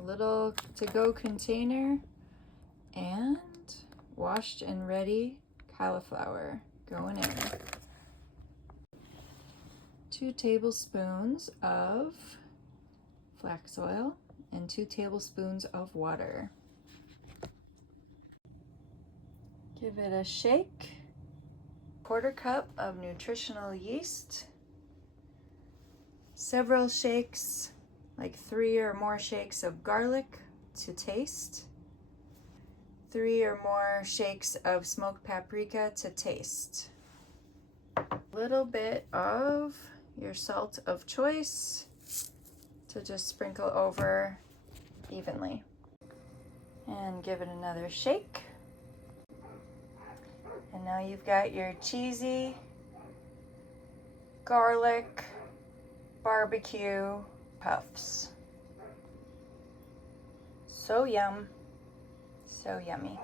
a little to-go container, and washed and ready cauliflower going in. 2 tablespoons of flax oil and 2 tablespoons of water. Give it a shake. 1/4 cup of nutritional yeast. Several shakes, like 3 or more shakes of garlic to taste. 3 or more shakes of smoked paprika to taste. A little bit of your salt of choice to just sprinkle over evenly. And give it another shake. And now you've got your cheesy garlic barbecue puffs. So yum, so yummy.